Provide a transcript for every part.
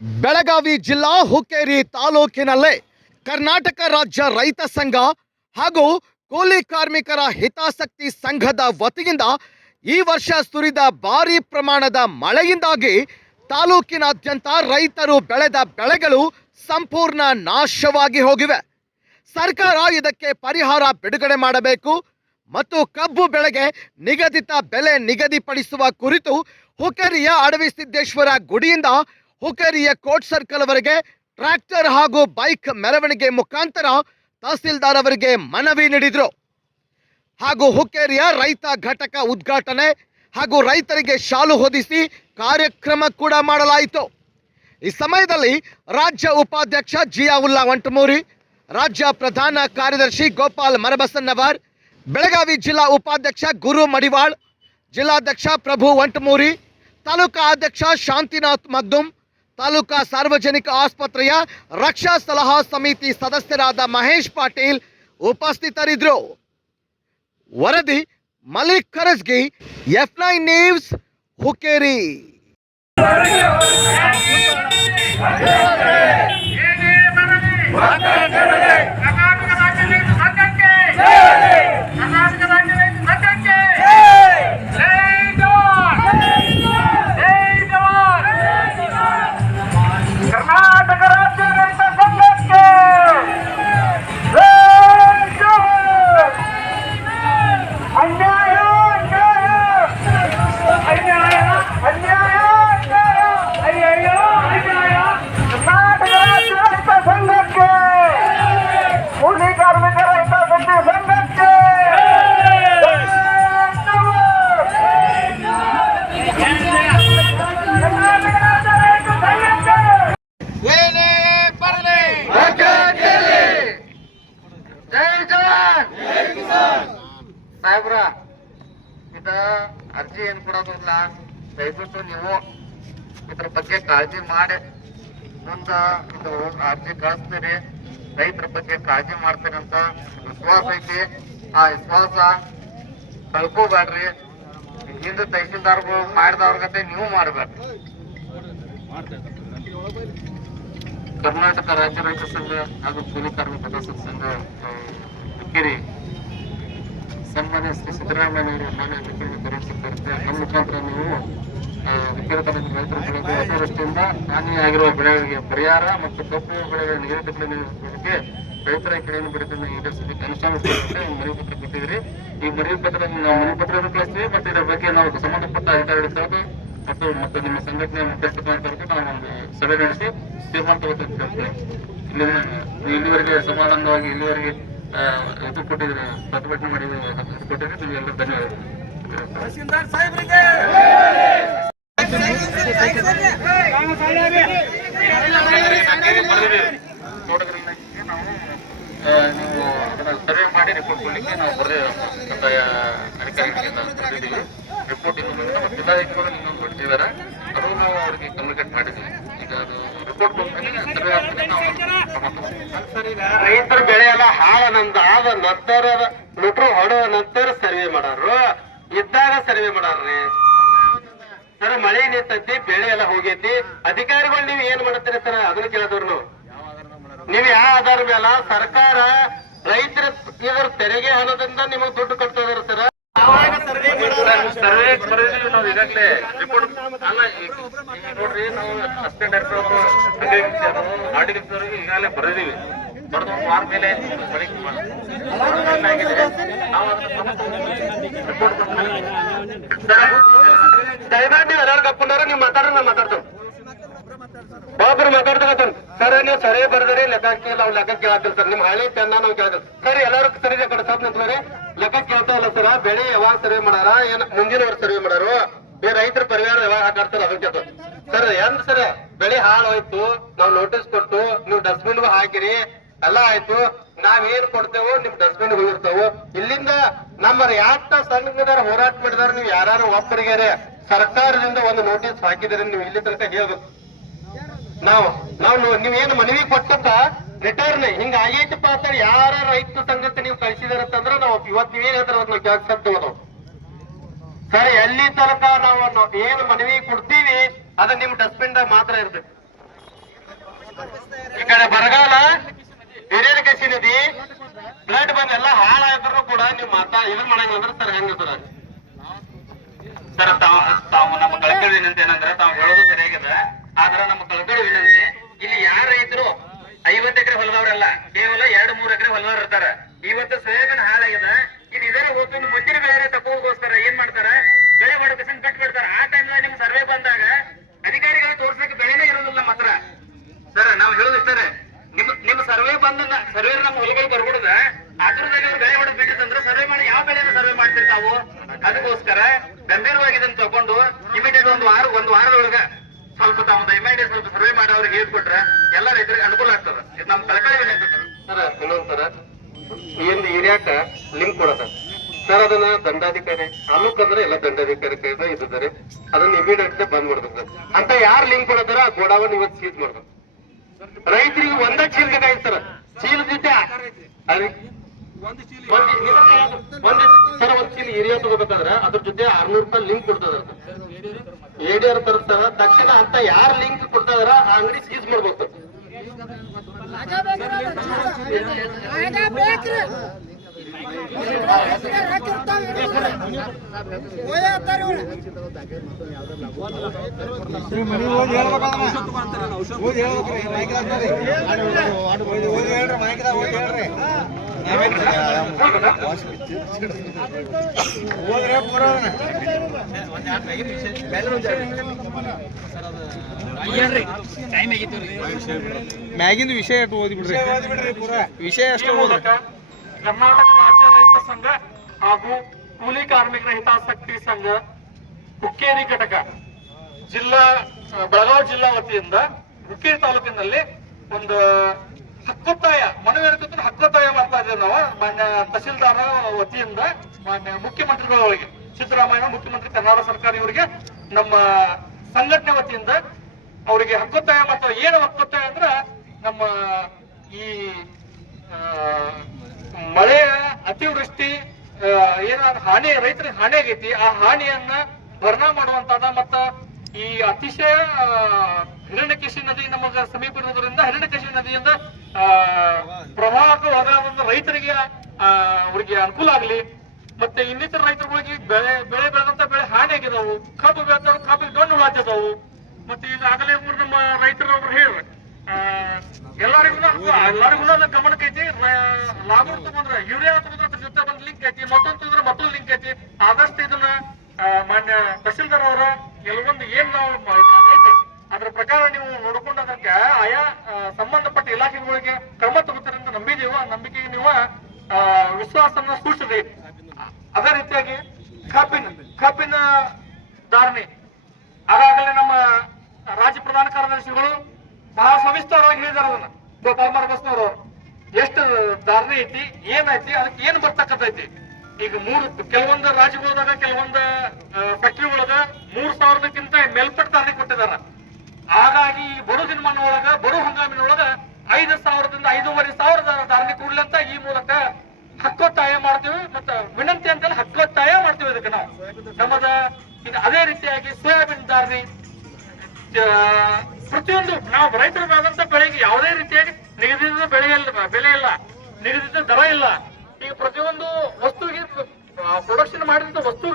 ಬೆಳಗಾವಿ ಜಿಲ್ಲಾ ಹುಕ್ಕೇರಿ ತಾಲೂಕಿನಲ್ಲೇ ಕರ್ನಾಟಕ ರಾಜ್ಯ ರೈತ ಸಂಘ ಹಾಗೂ ಕೂಲಿ ಕಾರ್ಮಿಕರ ಹಿತಾಸಕ್ತಿ ಸಂಘದ ವತಿಯಿಂದ ಈ ವರ್ಷ ಸುರಿದ ಭಾರೀ ಪ್ರಮಾಣದ ಮಳೆಯಿಂದಾಗಿ ತಾಲೂಕಿನಾದ್ಯಂತ ರೈತರು ಬೆಳೆದ ಬೆಳೆಗಳು ಸಂಪೂರ್ಣ ನಾಶವಾಗಿ ಹೋಗಿವೆ. ಸರ್ಕಾರ ಇದಕ್ಕೆ ಪರಿಹಾರ ಬಿಡುಗಡೆ ಮಾಡಬೇಕು ಮತ್ತು ಕಬ್ಬು ಬೆಳೆಗೆ ನಿಗದಿತ ಬೆಲೆ ನಿಗದಿಪಡಿಸುವ ಕುರಿತು ಹುಕ್ಕೇರಿಯ ಅಡವಿ ಸಿದ್ದೇಶ್ವರ ಗುಡಿಯಿಂದ ಹುಕ್ಕೇರಿಯ ಕೋಟ್ ಸರ್ಕಲ್ ವರೆಗೆ ಟ್ರ್ಯಾಕ್ಟರ್ ಹಾಗೂ ಬೈಕ್ ಮೆರವಣಿಗೆ ಮುಖಾಂತರ ತಹಸೀಲ್ದಾರ್ ಅವರಿಗೆ ಮನವಿ ನೀಡಿದರು. ಹಾಗೂ ಹುಕೇರಿಯ ರೈತ ಘಟಕ ಉದ್ಘಾಟನೆ ಹಾಗೂ ರೈತರಿಗೆ ಶಾಲು ಹೊದಿಸಿ ಕಾರ್ಯಕ್ರಮ ಕೂಡ ಮಾಡಲಾಯಿತು. ಈ ಸಮಯದಲ್ಲಿ ರಾಜ್ಯ ಉಪಾಧ್ಯಕ್ಷ ಜಿಯಾವುಲ್ಲಾ ವಂಟಮೂರಿ ರಾಜ್ಯ ಪ್ರಧಾನ ಕಾರ್ಯದರ್ಶಿ ಗೋಪಾಲ್ ಮರಬಸನ್ನವರ್ ಬೆಳಗಾವಿ ಜಿಲ್ಲಾ ಉಪಾಧ್ಯಕ್ಷ ಗುರು ಮಡಿವಾಳ್, ಜಿಲ್ಲಾಧ್ಯಕ್ಷ ಪ್ರಭು ವಂಟಮೂರಿ ತಾಲೂಕಾ ಅಧ್ಯಕ್ಷ ಶಾಂತಿನಾಥ್ ಮಗ್ದುಮ್ ತಾಲೂಕಾ ಸಾರ್ವಜನಿಕ ಆಸ್ಪತ್ರೆಯ ರಕ್ಷಾ ಸಲಹಾ ಸಮಿತಿ ಸದಸ್ಯರಾದ ಮಹೇಶ್ ಪಾಟೀಲ್ ಉಪಸ್ಥಿತರಿದ್ದರು. ವರದಿ Malik F nine news Hukkeri. ದಯವಿಟ್ಟು ನೀವು ಇದ್ರ ಬಗ್ಗೆ ಕಾಳಜಿ ಮಾಡಿ. ಮುಂದ ಇದು ಅರ್ಜಿ ಕಳಿಸ್ತೀರಿ ರೈತರ ಬಗ್ಗೆ ಕಾಳಜಿ ಮಾಡ್ತೀರಿ ಅಂತ ವಿಶ್ವಾಸ ಐತಿ. ಆ ವಿಶ್ವಾಸ ಕಳ್ಕೋಬೇಡ್ರಿ ಹಿಂದೆ ತಹಸೀಲ್ದಾರ್ಗಳು ಮಾಡಿದವ್ರ ಕತೆ ನೀವು ಮಾಡಬೇಡ್ರಿ. ಕರ್ನಾಟಕ ರಾಜ್ಯ ರೈತ ಸಂಘ ಹಾಗೂ ಕೂಲಿ ಕಾರ್ಮಿಕ ಸಂಘ ಹುಕ್ಕೇರಿ ಸನ್ಮಾನ್ಯ ಶ್ರೀ ಸಿದ್ದರಾಮಯ್ಯ ಮಾನ್ಯ ಮುಖ್ಯಮಂತ್ರಿ ಕರೆಸಿಕೊಡುತ್ತೆ ನಮ್ಮ ಮುಖಾಂತರ ನೀವು ಆ, ರೈತರು ಬೆಳೆದು ಅತಿವೃಷ್ಟಿಯಿಂದ ಹಾನಿಯಾಗಿರುವ ಬೆಳೆಗಳಿಗೆ ಪರಿಹಾರ ಮತ್ತು ಕಪ್ಪು ಬೆಳೆಗಳ ನಿಗದಿತ ಬೆಲೆ ರೈತರ ಕಡೆಯನ್ನು ಈಡೇರಿಸಲಿಕ್ಕೆ ಅನುಷ್ಠಾನಿಸಿದಂತೆ ಒಂದು ಮನವಿ ಪತ್ರ ಕೊಟ್ಟಿದ್ದೀರಿ. ಈ ಮನವಿ ಪತ್ರದಲ್ಲಿ ನಾವು ಮನವಿ ಪತ್ರವನ್ನು ಕಳಿಸ್ತೀವಿ ಮತ್ತು ಇದರ ಬಗ್ಗೆ ನಾವು ಸಂಬಂಧಪಟ್ಟ ಅಧಿಕಾರಿಗಳ ಸಹ ಮತ್ತು ಮತ್ತು ನಿಮ್ಮ ಸಂಘಟನೆ ಮುಖ್ಯಸ್ಥ ಮುಖಾಂತರ ನಾವು ಒಂದು ಸಭೆ ನಡೆಸಿ ತೀರ್ಮಾನ ತಗೋತೀವಿ ಇಲ್ಲಿವರೆಗೆ ಸಮಾಧಾನವಾಗಿ ಇಲ್ಲಿವರೆಗೆ ಇದು ಕೊಟ್ಟಿದ್ರೆ ಪ್ರತಿಭಟನೆ ಮಾಡಿ ಇದು ಕೊಟ್ಟಿದ್ರೆ ನಿಮಗೆಲ್ಲ ಧನ್ಯವಾದಗಳು. ತೋಟಗಾರಿಕೆ ನಾವು ನೀವು ಅದನ್ನ ಸರ್ವೆ ಮಾಡಿ ರಿಪೋರ್ಟ್ ಕೊಡ್ಲಿಕ್ಕೆ ನಾವು ಬರೆದೇ ಕಂದಾಯ ನಾವು ಬರೆದಿದ್ದೀವಿ ರಿಪೋರ್ಟ್ ಇನ್ನೊಂದು ಮತ್ತು ಜಿಲ್ಲಾಧಿಕಾರಿಗಳು ಇನ್ನೊಂದು ಕೊಟ್ಟಿದ್ದಾರೆ ಅದು ನಾವು ಅವರಿಗೆ ಕಮ್ಯುನಿಕೇಟ್ ಮಾಡಿದ್ದೀವಿ ಈಗ ಅದು ರೈತರ ಬೆಳೆ ಎಲ್ಲ ಹಾಳನಂದ ಆದ ನಂತರ ನುಟ್ರು ಹೊಡೆದ ನಂತರ ಸರ್ವೆ ಮಾಡಾರು ಇದ್ದಾಗ ಸರ್ವೆ ಮಾಡಾರ್ರಿ ಸರ ಮಳೆ ನಿಂತೈತಿ ಬೆಳೆ ಎಲ್ಲ ಹೋಗೈತಿ ಅಧಿಕಾರಿಗಳು ನೀವು ಏನ್ ಮಾಡ್ತೀರಿ ಸರ ಅದನ್ನ ಕೇಳಿದ್ರು ನೀವ್ ಯಾವ ಆಧಾರ ಮೇಲೆ ಸರ್ಕಾರ ರೈತರ ಇದ್ರ ತೆರಿಗೆ ಹಣದಿಂದ ನಿಮಗೆ ದುಡ್ಡು ಕಟ್ತಾ ಇದಾರೆ ಸರ್ ಸರ್ವೆ ಸರ್ವೆ ನಾವು ಈಗಾಗಲೇ ರಿಪೋರ್ಟ್ ನೋಡ್ರಿ, ನಾವು ಅಸಿಸ್ಟೆಂಟ್ ಡೈರೆಕ್ಟರ್ ಹಾರ್ಟಿಕಲ್ಚರ್ ಈಗಾಗಲೇ ಬರೆದಿದ್ದೀವಿ ಬರೆದು ವಾರ ಮೇಲೆ ಏನಾಗಿದೆ ನಾವು ದಯಮಾಡಿ ನೀವು ಎಲ್ಲಾರು ನೀವು ಮಾತಾಡ್ರಿ ನಾ ಮಾತಾಡ್ತೇವೆ ಒಬ್ಬರು ಮಾತಾಡ್ತಾಗತ್ತಾನ ಸರ್, ನೀವು ಸರಿ ಬರ್ದ್ರಿ ಲೆಕ್ಕ ಕೇಳ ನಾವು ಲೆಕ್ಕ ಕೇಳತ್ತಿಲ್ಲ ಸರ್. ನಿಮ್ ಹಳೆ ಪೆನ್ನ ನಾವು ಕೇಳ್ತೀವಿ ಸರಿ, ಎಲ್ಲಾರು ಸರಿ ಕಡೆ ಸಾಪ್ ಲೆಕ್ಕ ಕೇಳ್ತಾ ಇಲ್ಲ ಸರ್. ಬೆಳೆ ಯಾವಾಗ ಸರ್ವೆ ಮಾಡಾರ? ಏನ್ ಮುಂದಿನ ವರ್ಷ ಸರ್ವೆ ಮಾಡಾರು? ಈ ರೈತರ ಪರಿವಾರ ಯಾವಾಗ ಹಾಕಾಡ್ತಾರ ಅದಕ್ಕೆ ಸರ್ ಎಂದ್ ಸರ್ ಬೆಳೆ ಹಾಳು ನಾವ್ ನಾವು ನೋಟಿಸ್ ಕೊಟ್ಟು, ನೀವು ಡಸ್ಟ್ಬಿನ್ ಹಾಕಿರಿ, ಎಲ್ಲ ಆಯ್ತು. ನಾವೇನ್ ಕೊಡ್ತೇವೋ, ನಿಮ್ ಡಸ್ಟ್ಬಿನ್ ಹೋಗಿರ್ತಾವು ಇಲ್ಲಿಂದ ನಮ್ಮ ಯಾಟ ಸಂಘದಾರ ಹೋರಾಟ ಮಾಡಿದಾರ ನೀವು ಯಾರು ಒಬ್ಬರಿಗೆ ಸರ್ಕಾರದಿಂದ ಒಂದು ನೋಟಿಸ್ ಹಾಕಿದ್ರೆ ನೀವು ಇಲ್ಲಿ ತನಕ ಹೇಳ್ಬೇಕು. ನಾವು ನಾವು ಏನ್ ಮನವಿ ಕೊಟ್ಟಂತ ರಿಟರ್ನ್ ಹಿಂಗ ಆಗೈತಪ್ಪ ಅಂತ ಯಾರ ರೈತ ಸಂಘಕ್ಕೆ ನೀವು ಕಳಿಸಿದಾರ ಅಂತಂದ್ರ ನಾವು ಇವತ್ತು ನೀವೇನ್ ಹೇಳ್ತಾರ ಅದನ್ನ ಕೆಲಸ ತಗೋದು ಸರ್ ಎಲ್ಲಿ ತನಕ ನಾವು ಏನು ಮನವಿ ಕೊಡ್ತೀವಿ, ಅದು ನಿಮ್ ಡಸ್ಟ್ಬಿನ್ ಮಾತ್ರ ಇರ್ಬೇಕು. ಈ ಕಡೆ ಬರಗಾಲ, ಹಿರಿಯರ ಕಸಿ ನದಿ ಬ್ಲಡ್ ಬಂದ್ ಎಲ್ಲ ಹಾಳಾದ್ರು ಕೂಡ ನೀವು ಮಾತಾ ಇದನ್ ಮಾಡಂಗಿಲ್ಲ ಸರ್ ಹೆಂಗ ಸರ್ ಸರ್, ತಾವು ತಾವು ನಮ್ಮ ಕಳಕಳಿ ವಿನಂತಿ ಏನಂದ್ರೆ, ತಾವು ಹೇಳೋದು ಸರಿಯಾಗಿದೆ. ಆದ್ರೆ ನಮ್ಮ ಕಳಕಳಿ ವಿನಂತಿ, ಇಲ್ಲಿ ಯಾರ ರೈತರು ಐವತ್ತು ಎಕರೆ ಹೊಲದವ್ರಲ್ಲ, ಕೇವಲ ಎರಡು ಮೂರು ಎಕರೆ ಹೊಲದವ್ರು ಇರ್ತಾರ. ಇವತ್ತು ಸೋಯಾಬೀನ್ ಹಾಳಾಗಿದೆ. ಇನ್ನು ಇದರ ಹೋತು ಮುಂದಿನ ಬೆಳೆ ತಕ್ಕೋಗೋಸ್ಕರ ಏನ್ ಮಾಡ್ತಾರ ಬೆಳೆ ಮಾಡ್ಬೇಕಂತ ಕಟ್ ಬಿಡ್ತಾರ ಆ ಟೈಮ್ ನಿಮ್ ಸರ್ವೆ ಬಂದಾಗ ಅಧಿಕಾರಿಗಳು ತೋರ್ಸಕ್ಕೆ ಬೆಳೆನೇ ಇರೋದಿಲ್ಲ ನಮ್ಮ ಹತ್ರ ಸರ್ ನಾವ್ ಹೇಳೋದು ಇಷ್ಟೇ ನಿಮ್ ನಿಮ್ ಸರ್ವೆ ಬಂದ ಸರ್ವೆ ನಮ್ಮ ಹೊಲಗಳು ಬರ್ಬಿಡುದ ಅದ್ರದಲ್ಲಿ ಅವ್ರು ಬೆಳೆ ಹೊಡೆದ್ ಬಿಟ್ಟಿತ್ತಂದ್ರೆ ಸರ್ವೆ ಮಾಡಿ ಯಾವ ಬೆಳೆನ ಸರ್ವೆ ಮಾಡ್ತೀರಿ ತಾವು ಅದಕ್ಕೋಸ್ಕರ ಗಂಭೀರವಾಗಿ ಇದನ್ನ ತಗೊಂಡು ಇಮಿಡಿಯೇಟ್ ಒಂದು ವಾರ ಒಂದು ವಾರದೊಳಗ ಸ್ವಲ್ಪ ತಾವು ದಯಮಾಡಿ ಸ್ವಲ್ಪ ಸರ್ವೆ ಮಾಡಿ ಅವ್ರಿಗೆ ಹೇಳ್ಕೊಟ್ರೆ ಎಲ್ಲ ರೈತರಿಗೆ ಅನುಕೂಲ ಆಗ್ತದ. ಇದು ನಮ್ಮ ವಿನಂತಿ ಸರ್. ಇನ್ನೊಂದ್ ಸರ ಏರಿಯಾಕ ಲಿಂಕ್ ಕೊಡದ. ಸರ್, ಅದನ್ನ ದಂಡಾಧಿಕಾರಿ ತಾಲೂಕ್ ಅಂದ್ರೆ ಎಲ್ಲ ದಂಡಾಧಿಕಾರಿ ಕೈದ ಇದ್ದಾರೆ ಅದನ್ನ ಇಮಿಡಿಯೇಟ್ ಬಂದ್ ಮಾಡ್ಬೇಕು ಅಂತ ಯಾರು ಲಿಂಕ್ ಕೊಡತಾರ ಆ ಗೋಡಾವನ್ ಇವತ್ತು ಸೀಸ್ ಮಾಡ್ಬೇಕು. ರೈತರಿಗೆ ಒಂದ ಚೀಲ ಬೇಕಾಗಿತ್ತು ಸರ್. ಚೀಲ ಜೊತೆ ಒಂದ್ ಸರ್, ಒಂದ್ ಚೀಲ ಏರಿಯಾ ತಗೋಬೇಕಾದ್ರ ಅದ್ರ ಜೊತೆ ಆರ್ನೂರು ರೂಪಾಯಿ ಲಿಂಕ್ ಕೊಡ್ತದ ಎಡಿಆರ್ ಬರುತ್ತಾರ ತಕ್ಷಣ ಅಂತ ಯಾರು ಲಿಂಕ್ ಕೊಡ್ತಾರ ಆ ಅಂಗಡಿ ಸೀಸ್ ಮಾಡ್ಬೇಕು ಮ್ಯಾಗಿಂದ ವಿಷಯ ಅಷ್ಟು ಓದಿ ಬಿಡ್ರಿ? ವಿಷಯ ಅಷ್ಟು ಓದ್ರಿ ಕರ್ನಾಟಕ ರಾಜ್ಯ ರೈತ ಸಂಘ ಹಾಗೂ ಕೂಲಿ ಕಾರ್ಮಿಕರ ಹಿತಾಸಕ್ತಿ ಸಂಘ ಹುಕ್ಕೇರಿ ಘಟಕ ಜಿಲ್ಲಾ ಬೆಳಗಾವಿ ಜಿಲ್ಲಾ ವತಿಯಿಂದ ಹುಕ್ಕೇರಿ ತಾಲೂಕಿನಲ್ಲಿ ಒಂದು ಹಕ್ಕೊತ್ತಾಯ ಮನವಿ ಹಕ್ಕೊತ್ತಾಯ ಮಾಡ್ತಾ ಇದ್ದೇವೆ ನಾವು. ಮಾನ್ಯ ತಹಸೀಲ್ದಾರ ವತಿಯಿಂದ ಮಾನ್ಯ ಮುಖ್ಯಮಂತ್ರಿಗಳವರಿಗೆ. ಸಿದ್ದರಾಮಯ್ಯ, ಮುಖ್ಯಮಂತ್ರಿ ಕರ್ನಾಟಕ ಸರ್ಕಾರ ಇವರಿಗೆ ನಮ್ಮ ಸಂಘಟನೆ ವತಿಯಿಂದ ಅವರಿಗೆ ಹಕ್ಕೊತ್ತಾಯ ಮತ್ತು ಏನು ಹಕ್ಕೊತ್ತಾಯ ಅಂದ್ರ ನಮ್ಮ ಈ ಮಳೆಯ ಅತಿವೃಷ್ಟಿ ಏನಾದ್ರು ಏನಾದ ಹಾನಿ, ರೈತರಿಗೆ ಹಾನಿ ಆಗೈತಿ, ಆ ಹಾನಿಯನ್ನ ಭರ್ನಾ ಮಾಡುವಂತದ ಮತ್ತ ಈ ಅತಿಶಯ ಹಿರಣ್ಯಕೇಶಿ ನದಿ ನಮಗ ಸಮೀಪ ಇರೋದ್ರಿಂದ ಹಿರಣ್ಯಕೇಶಿ ನದಿಯಿಂದ ಪ್ರವಾಹಕ್ಕೆ ಒಳಗಾದಂತ ರೈತರಿಗೆ ಅವ್ರಿಗೆ ಅನುಕೂಲ ಆಗಲಿ. ಮತ್ತೆ ಇನ್ನಿತರ ರೈತರುಗಳಿಗೆ ಬೆಳೆ ಬೆಳೆ ಬೆಳೆದಂತ ಬೆಳೆ ಹಾನಿ ಆಗಿದಾವು ಕಬ್ಬು ಬೆಳೆದವ್ರು ಕಬ್ಬಿಗೆ ದೊಡ್ಡ ಹುಳಾತಿದಾವು ಮತ್ತೆ ಈಗ ಆಗಲೇ ಮೂರು ನಮ್ಮ ರೈತರು ಅವ್ರು ಹೇಳ್ರಿ ಎಲ್ಲರಿಗೂ ಎಲ್ಲರಿಗೂ ನನ್ನ ಗಮನಕ್ಕೆ ಐತಿ. ಲಾಭ ತಗೊಂಡ್ರೆ ಯೂರಿಯಾ ತಗೊಂಡ್ರೆ ಜೊತೆ ಒಂದು ಲಿಂಕ್ ಐತಿ. ಮತ್ತೊಂದು ತಗೊಂಡ್ರೆ ಮತ್ತೊಂದು ಲಿಂಕ್ ಐತಿ. ಆದಷ್ಟು ಇದನ್ನ ಮಾನ್ಯ ತಹಸೀಲ್ದಾರ್ ಅವರ ಕೆಲವೊಂದು ಏನ್ ನಾವು ಐತಿ ಅದ್ರ ಪ್ರಕಾರ ನೀವು ನೋಡ್ಕೊಂಡು ಅದಕ್ಕೆ ಆಯಾ ಸಂಬಂಧಪಟ್ಟ ಇಲಾಖೆಗಳಿಗೆ ಕ್ರಮ ತಗೋತಾರೆ ಅಂತ ನಂಬಿದೀವ. ನಂಬಿಕೆಗೆ ನೀವು ಆ, ವಿಶ್ವಾಸನ ಸೂಚಿಸಿದ್ರಿ ಅದೇ ರೀತಿಯಾಗಿ ಕಬ್ಬಿನ ಕಬ್ಬಿನ ಧಾರಣೆ. ಅದಾಗಲೇ ನಮ್ಮ ರಾಜ್ಯ ಪ್ರಧಾನ ಕಾರ್ಯದರ್ಶಿಗಳು ಬಹಳ ಸವಿಸ್ತಾರವಾಗಿ ಹೇಳಿದಾರೆ ಅದನ್ನ. ಗೋಪಾಲ್ ಮಾರ್ಗಸ್ನವ್ರು ಎಷ್ಟು ಧಾರಣೆ ಐತಿ, ಏನೈತಿ, ಅದಕ್ಕೆ ಏನ್ ಬರ್ತಕ್ಕಂಥೈತಿ. ಈಗ ಮೂರು, ಕೆಲವೊಂದು ರಾಜ್ಯಗಳದಾಗ ಕೆಲವೊಂದು ಫ್ಯಾಕ್ಟ್ರಿ ಒಳಗ ಮೂರ್ ಸಾವಿರದಕ್ಕಿಂತ ಮೇಲ್ಪಟ್ಟ ಧಾರಣೆ ಕೊಟ್ಟಿದಾರ. ಹಾಗಾಗಿ ಬರು ಬರೋ ದಿನಮಾನ ಒಳಗ ಹಂಗಾಮಿನ ಹಂಗಾಮಿನೊಳಗ ಐದು ಸಾವಿರದಿಂದ ಐದೂವರೆ ಸಾವಿರದ ಇಲ್ಲ. ಈಗ ಪ್ರತಿಯೊಂದು ವಸ್ತುವಿಗೆ ಪ್ರೊಡಕ್ಷನ್ ಮಾಡಿದಂತ ವಸ್ತು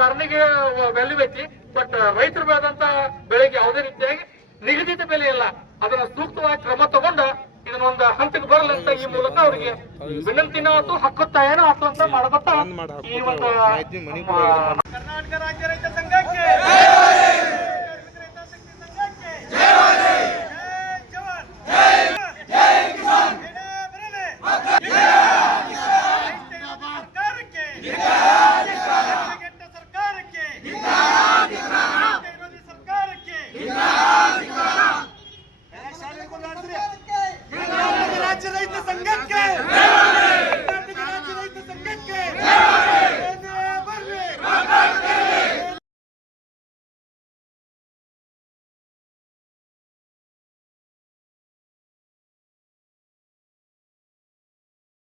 ಧಾರಣೆಗೆ ವ್ಯಾಲ್ಯೂ ಐತಿ. ಬಟ್ ರೈತರು ಬೆಳೆದಂತ ಬೆಳೆಗೆ ಯಾವುದೇ ರೀತಿಯಾಗಿ ನಿಗದಿತ ಬೆಲೆ ಇಲ್ಲ. ಅದನ್ನ ಸೂಕ್ತವಾಗಿ ಕ್ರಮ ತಗೊಂಡ ಇದನ್ನೊಂದು ಹಂತಕ್ಕೆ ಬರಲಂತ ಈ ಮೂಲಕ ಅವರಿಗೆ ವಿನಂತಿನ ಆತು ಹಕ್ಕೊತ್ತಾಯನ ಆತು ಅಂತ ಮಾಡ್ಕೊತಾ ಈ ಒಂದು ಕರ್ನಾಟಕ ರಾಜ್ಯ ರೈತ ಸಂಘಕ್ಕೆ. ರಾಜ್ಯ ರೈತ ಸಂಘಕ್ಕೆ.